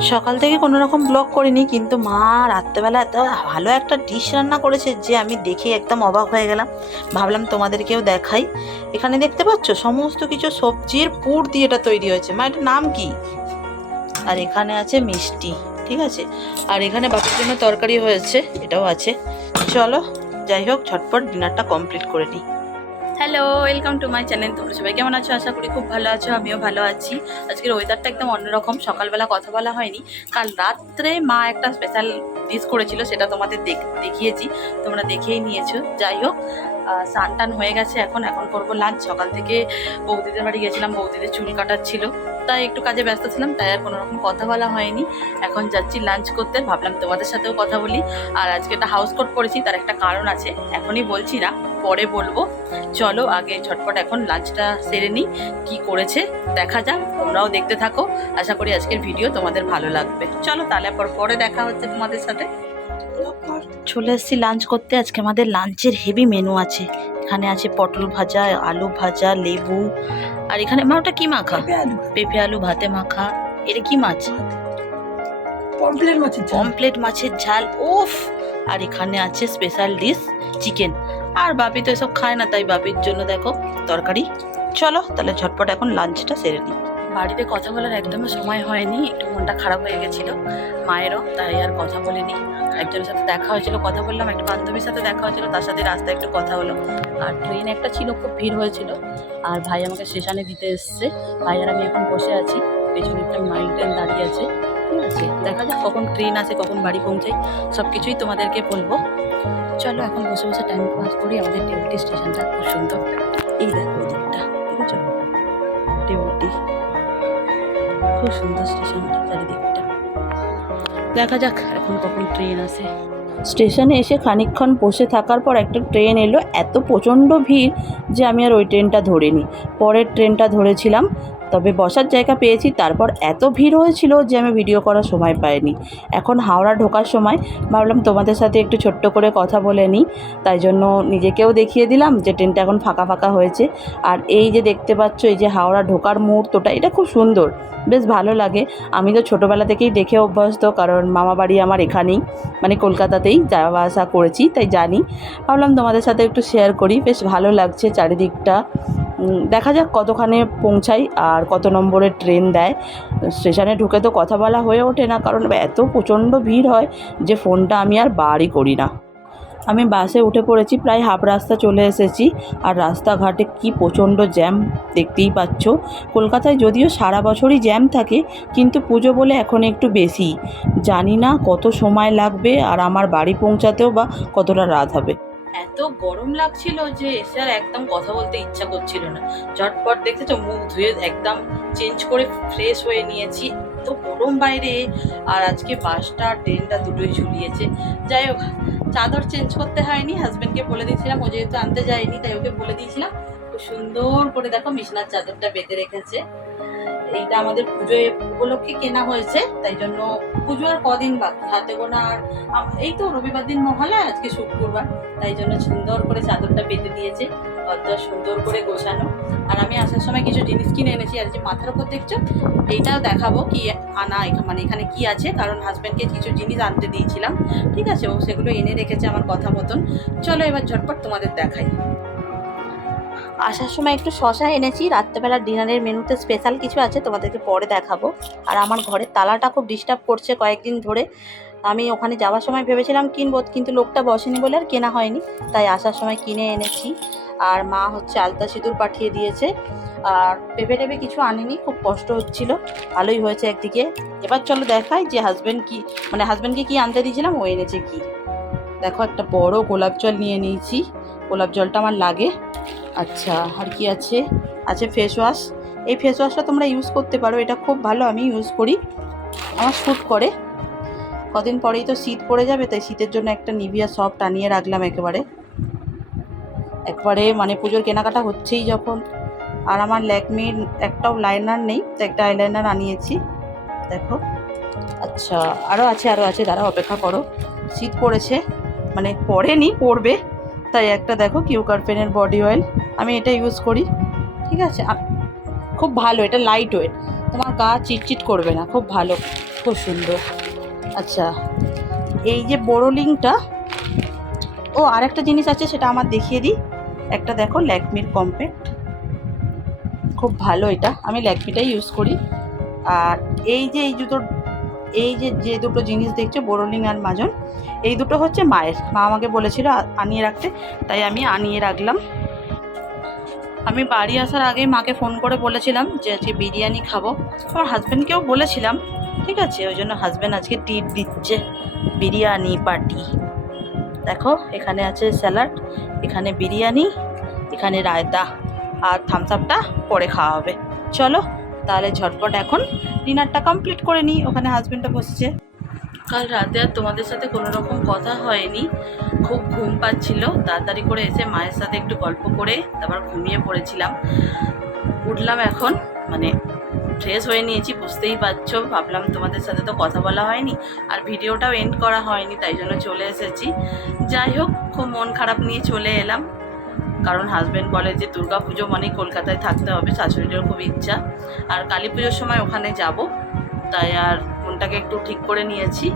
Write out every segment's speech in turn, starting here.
সকাল থেকে কোনো রকম ব্লগ করিনি, কিন্তু মা রাত্রেবেলা এত ভালো একটা ডিশ রান্না করেছে যে আমি দেখে একদম অবাক হয়ে গেলাম। ভাবলাম তোমাদেরকেও দেখাই। এখানে দেখতে পাচ্ছ? সমস্ত কিছু সবজির পুর দিয়ে এটা তৈরি হয়েছে। মা, এটার নাম কি? আর এখানে আছে মিষ্টি, ঠিক আছে? আর এখানে বাপের জন্য তরকারি হয়েছে, এটাও আছে। চলো, যাই হোক, ঝটপট ডিনারটা কমপ্লিট করে নিই। Hello welcome to my channel তোমরা সবাই কেমন আছো? আশা করি খুব ভালো আছো, আমিও ভালো আছি। আজকের ওয়েদারটা একদম অন্যরকম। সকালবেলা কথা বলা হয়নি। কাল রাত্রে মা একটা স্পেশাল ডিশ করেছিল, সেটা তোমাদের দেখ- দেখিয়েছি, তোমরা দেখেই নিয়েছো। যাই হোক স্নান টান হয়ে গেছে এখন এখন করব লাঞ্চ সকাল থেকে বৌদিদের বাড়ি গেছিলাম, বৌদিদের চুল কাটার ছিল। তাই একটু কাজে ব্যস্ত ছিলাম, তাই আর কোনো রকম কথা বলা হয়নি। এখন যাচ্ছি লাঞ্চ করতে, ভাবলাম তোমাদের সাথেও কথা বলি। আর আজকে একটা হাউস কোট করেছি তার একটা কারণ আছে, এখনই বলছি না, পরে বলব। চলো আগে ঝটপট এখন লাঞ্চটা সেরে নিই, কী করেছে, দেখা যাক। তোমরাও দেখতে থাকো। আশা করি আজকের ভিডিও তোমাদের ভালো লাগবে। চলো তাহলে পর পরে দেখা হচ্ছে তোমাদের সাথে। চলে এসেছি লাঞ্চ করতে। আজকে আমাদের লাঞ্চের হেভি মেনু আছে। এখানে আছে পটল ভাজা আলু ভাজা লেবু। আর এখানে মা ওটা কি মাখা? পেঁপে আলু ভাতে। মাখা। এটা কি মাছ? পমপ্লেট মাছের ঝাল। পমপ্লেট মাছের ঝাল। উফ! আর এখানে আছে স্পেশাল ডিশ চিকেন আর বাপি তো এসব খায় না তাই বাপির জন্য দেখো তরকারি। চলো তাহলে ঝটপট এখন লাঞ্চটা সেরে নিই। বাড়িতে কথা বলার একদমই সময় হয়নি, একটু মনটা খারাপ হয়ে গেছিল মায়েরও, তাই আর কথা বলিনি। একজনের সাথে দেখা হয়েছিল, কথা বললাম, একটা বান্ধবীর সাথে দেখা হয়েছিল, তার সাথে রাস্তায় একটু কথা হলো। আর ট্রেন একটা ছিল, খুব ভিড় হয়েছিল। আর ভাই আমাকে স্টেশনে দিতে এসছে। ভাই আর আমি এখন বসে আছি, পেছনে একটা মাইল ট্রেন দাঁড়িয়ে আছে। ঠিক আছে, দেখা যাক কখন ট্রেন আসে কখন বাড়ি পৌঁছাই সব কিছুই তোমাদেরকে বলব। চলো এখন বসে বসে টাইম পাস করি, আমাদের টেবিলটি স্টেশনটা খুব সুন্দর। এই দেখো দিকটা ঠিক আছে? টেবিলটি খুব সুন্দর স্টেশনটা চারিদিকটা। দেখা যাক এখন কখন ট্রেন আসে। স্টেশনে এসে খানিকক্ষণ বসে থাকার পর একটা ট্রেন এলো। এত প্রচণ্ড ভিড় যে আমি আর ওই ট্রেনটা ধরিনি। পরের ট্রেনটা ধরেছিলাম। তবে বসার জায়গা পেয়েছি, তারপর এত ভিড় হয়েছিল যে আমি ভিডিও করার সময় পাইনি। এখন হাওড়া ঢোকার সময়, ভাবলাম তোমাদের সাথে একটু ছোট্ট করে কথা বলে নিই। তাই জন্য নিজেকেও দেখিয়ে দিলাম যে ট্রেনটা এখন ফাঁকা ফাঁকা হয়েছে। আর এই যে দেখতে পাচ্ছ, এই যে হাওড়া ঢোকার মুহূর্তটা, এটা খুব সুন্দর। বেশ ভালো লাগে। আমি তো ছোটোবেলা থেকেই দেখে অভ্যস্ত, কারণ মামা বাড়ি আমার এখানেই মানে কলকাতাতেই যাওয়া আসা করেছি, তাই জানি। ভাবলাম তোমাদের সাথে একটু শেয়ার করি। বেশ ভালো লাগছে চারিদিকটা। দেখা যাক কতখানে পৌঁছাই। আর কত নম্বরের ট্রেন দেয়, স্টেশনে ঢুকে তো কথা বলা হয়ে ওঠে না, কারণ এত প্রচণ্ড ভিড় হয় যে ফোনটা আমি আর বারই করি না। আমি বাসে উঠে পড়েছি, প্রায় হাফ রাস্তা চলে এসেছি, আর রাস্তাঘাটে কি প্রচণ্ড জ্যাম দেখতেই পাচ্ছ। কলকাতায় যদিও সারা বছরই জ্যাম থাকে, কিন্তু পুজো বলে এখন একটু বেশি। জানি না কত সময় লাগবে আর আমার বাড়ি পৌঁছাতেও বা কতটা রাত হবে। এত গরম লাগছিল যে এসে আর একদম কথা বলতে ইচ্ছা করছিল না। ঝটপট দেখতেছো মুখ ধুয়ে একদম চেঞ্জ করে ফ্রেশ হয়ে নিয়েছি। এত গরম বাইরে। আর আজকে বাসটা, ট্রেনটা দুটোই ঝুলিয়েছে। যাই হোক, চাদর চেঞ্জ করতে হয়নি। হাজব্যান্ডকে বলে দিয়েছিলাম, ও যেহেতু আনতে যায়নি, তাই ওকে বলে দিয়েছিলাম। খুব সুন্দর করে দেখো মিশনার চাদরটা বেঁধে রেখেছে। এইটা আমাদের পুজো উপলক্ষে কেনা হয়েছে, তাই জন্য পুজো আর কদিন বাকি হাতে গোনা আর এই তো রবিবার দিন মহালয়, আজকে শুক্রবার, তাই জন্য সুন্দর করে চাদরটা বেঁধে দিয়েছে অত সুন্দর করে গোছানো। আর আমি আসার সময় কিছু জিনিস কিনে এনেছি, আর যে মাথার উপর দেখছ, এইটাও দেখাবো কি আনা মানে এখানে কি আছে, কারণ হাজব্যান্ডকে কিছু জিনিস আনতে দিয়েছিলাম, ঠিক আছে, ও সেগুলো এনে রেখেছে আমার কথা মতন। চলো এবার ঝটপট তোমাদের দেখাই। আসার সময় একটু শশা এনেছি রাত্রেবেলা ডিনারের মেনুতে স্পেশাল কিছু আছে, তোমাদেরকে পরে দেখাবো। আর আমার ঘরের তালাটা খুব ডিস্টার্ব করছে কয়েকদিন ধরে। আমি ওখানে যাওয়ার সময় ভেবেছিলাম কিনবো, কিন্তু লোকটা বসেনি বলে আর কেনা হয়নি। তাই আসার সময় কিনে এনেছি। আর মা হচ্ছে আলতা সিঁদুর পাঠিয়ে দিয়েছে। আর পেঁপে টেপে কিছু আনেনি, খুব কষ্ট হচ্ছিল। ভালোই হয়েছে একদিকে। এবার চলো দেখাই যে হাজব্যান্ড কি মানে হাজব্যান্ডকে কি আনতে দিয়েছিলাম, ও এনেছে কি। দেখো একটা বড় গোলাপ জল নিয়ে নিয়েছি। গোলাপ জলটা আমার লাগে। আচ্ছা আর কি আছে? আছে ফেস ওয়াশ এই ফেস ওয়াশটা তোমরা ইউজ করতে পারো, এটা খুব ভালো আমি ইউজ করি। আমার শ্যুট করে। কদিন পরেই তো শীত পড়ে যাবে, তাই শীতের জন্য একটা নিভিয়া সফট টানিয়ে রাখলাম একেবারে। একবারে মানে পুজোর কেনাকাটা হচ্ছেই যখন। আর আমার ল্যাকমির একটাও লাইনার নেই, তো একটা আইলাইনার আনিয়েছি। দেখো। আচ্ছা আরও আছে আরও আছে দাঁড়া অপেক্ষা করো। শীত পড়েছে মানে পড়েনি, পড়বে। তাই একটা দেখো কিউকার পেনের বডি অয়েল আমি এটা ইউজ করি। ঠিক আছে? খুব ভালো, এটা লাইট ওয়েট তোমার গা চিটচিট করবে না, খুব ভালো, খুব সুন্দর। আচ্ছা এই যে বোরোলিংটা ও, আরেকটা জিনিস আছে, সেটা আমার দেখিয়ে দিই। একটা দেখো ল্যাকমির কম্প্যাক্ট খুব ভালো এটা, আমি ল্যাকমিটাই ইউজ করি। আর এই যে, এই জুতোর এই যে যে দুটো জিনিস দেখছ বোরোলিং আর মাজন, এই দুটো হচ্ছে মায়ের। মা আমাকে বলেছিল আনিয়ে রাখতে, তাই আমি আনিয়ে রাখলাম। আমি বাড়ি আসার আগে মাকে ফোন করে বলেছিলাম যে, আজকে বিরিয়ানি খাব। আমার হাজব্যান্ডকেও বলেছিলাম, ঠিক আছে, ওই জন্য হাজব্যান্ড আজকে ট্রিট দিচ্ছে, বিরিয়ানি পার্টি দেখো, এখানে আছে স্যালাড এখানে বিরিয়ানি, এখানে রায়তা, আর থামস আপটা পরে খাওয়া হবে। চলো তাহলে ঝটপট এখন ডিনারটা কমপ্লিট করে নিই। ওখানে হাজব্যান্ডটা বসছে। কাল রাতে আর তোমাদের সাথে কোনো রকম কথা হয়নি। খুব ঘুম পাচ্ছিল। তাড়াতাড়ি করে এসে মায়ের সাথে একটু গল্প করে তারপর ঘুমিয়ে পড়েছিলাম। উঠলাম এখন মানে ফ্রেশ হয়ে নিয়েছি, বুঝতেই পারছ। ভাবলাম তোমাদের সাথে তো কথা বলা হয়নি আর ভিডিওটাও এন্ড করা হয়নি, তাই জন্য চলে এসেছি। যাই হোক, খুব মন খারাপ নিয়ে চলে এলাম। কারণ হাজব্যান্ড বলে যে দুর্গা পুজো মানে কলকাতায় থাকতে হবে, শাশুড়িরও খুব ইচ্ছা। আর কালী পুজোর সময় ওখানে যাব। তাই আর মনটাকে একটু ঠিক করে নিয়েছি।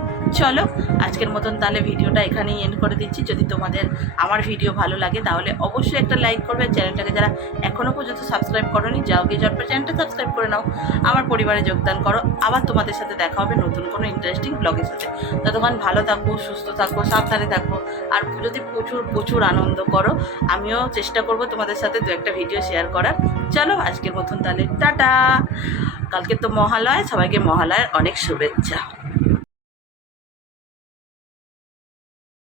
চলো, আজকের মতন তাহলে ভিডিওটা এখানেই এন্ড করে দিচ্ছি। যদি তোমাদের আমার ভিডিও ভালো লাগে, তাহলে অবশ্যই একটা লাইক করবে। চ্যানেলটাকে যারা এখনও পর্যন্ত সাবস্ক্রাইব করোনি, যাও গিয়ে ঝটপট চ্যানেলটা সাবস্ক্রাইব করে নাও। আমার পরিবারে যোগদান করো। আবার তোমাদের সাথে দেখা হবে নতুন কোনো ইন্টারেস্টিং ব্লগের সাথে। ততক্ষণ ভালো থাকো, সুস্থ থাকো, সাবধানে থাকো। আর পুজোতে প্রচুর প্রচুর আনন্দ করো, আমিও চেষ্টা করব তোমাদের সাথে দু একটা ভিডিও শেয়ার করার। চলো, আজকের মতন তাহলে টাটা! কালকে তো মহালয় সবাইকে মহালয়ের অনেক শুভেচ্ছা।